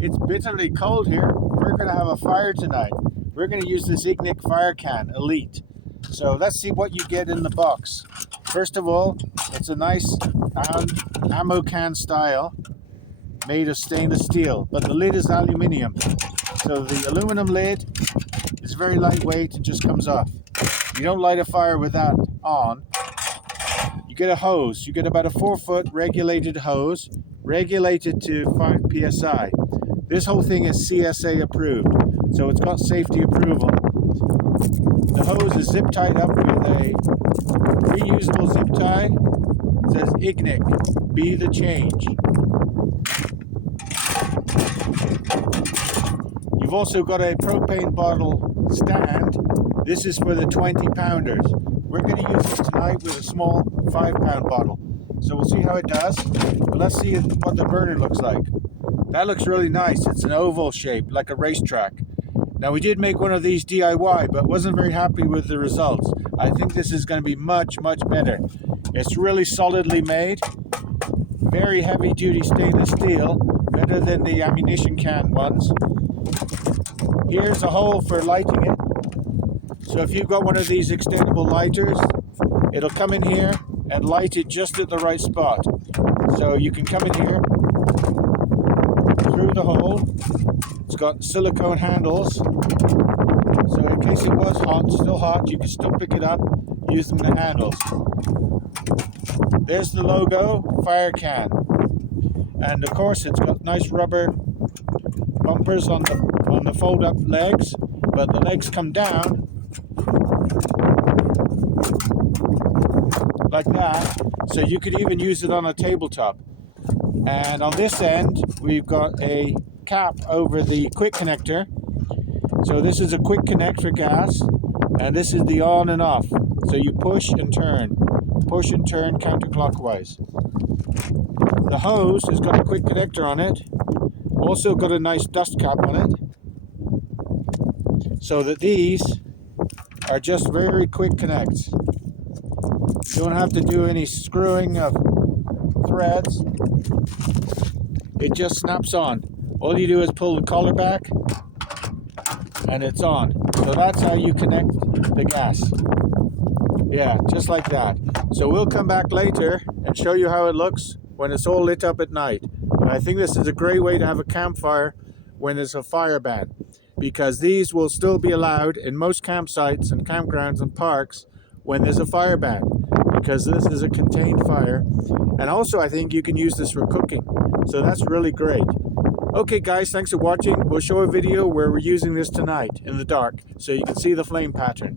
It's bitterly cold here. We're going to have a fire tonight. We're going to use this Ignik Firecan Elite. So let's see what you get in the box. First of all, it's a nice ammo can style made of stainless steel, but the lid is aluminium. So the aluminum lid is very lightweight and just comes off. You don't light a fire with that on. You get a hose. You get about a 4-foot regulated hose, regulated to 5 psi. This whole thing is CSA approved, so it's got safety approval. The hose is zip tied up with a reusable zip tie. It says Ignik, be the change. You've also got a propane bottle stand. This is for the 20-pounders. We're going to use this tonight with a small 5-pound bottle. So we'll see how it does. But let's see what the burner looks like. That looks really nice. It's an oval shape, like a racetrack. Now we did make one of these DIY, but wasn't very happy with the results. I think this is going to be much, much better. It's really solidly made. Very heavy duty stainless steel. Better than the ammunition can ones. Here's a hole for lighting it. So if you've got one of these extendable lighters, it'll come in here and light it just at the right spot. So you can come in here through the hole. It's got silicone handles. So in case it was hot, still hot, you can still pick it up using the handles. There's the logo, Firecan. And of course it's got nice rubber bumpers on the fold-up legs, but the legs come down like that, so you could even use it on a tabletop. And on this end we've got a cap over the quick connector. So this is a quick connect for gas, and this is the on and off. So you push and turn counterclockwise. The hose has got a quick connector on it, also got a nice dust cap on it, so that these are just very quick connects. You don't have to do any screwing of threads. It just snaps on. All you do is pull the collar back and it's on. So that's how you connect the gas. Yeah, just like that. So we'll come back later and show you how it looks when it's all lit up at night. And I think this is a great way to have a campfire when there's a fire ban, because these will still be allowed in most campsites and campgrounds and parks when there's a fire ban, because this is a contained fire. And also I think you can use this for cooking, so that's really great. Okay guys, thanks for watching. We'll show a video where we're using this tonight in the dark so you can see the flame pattern.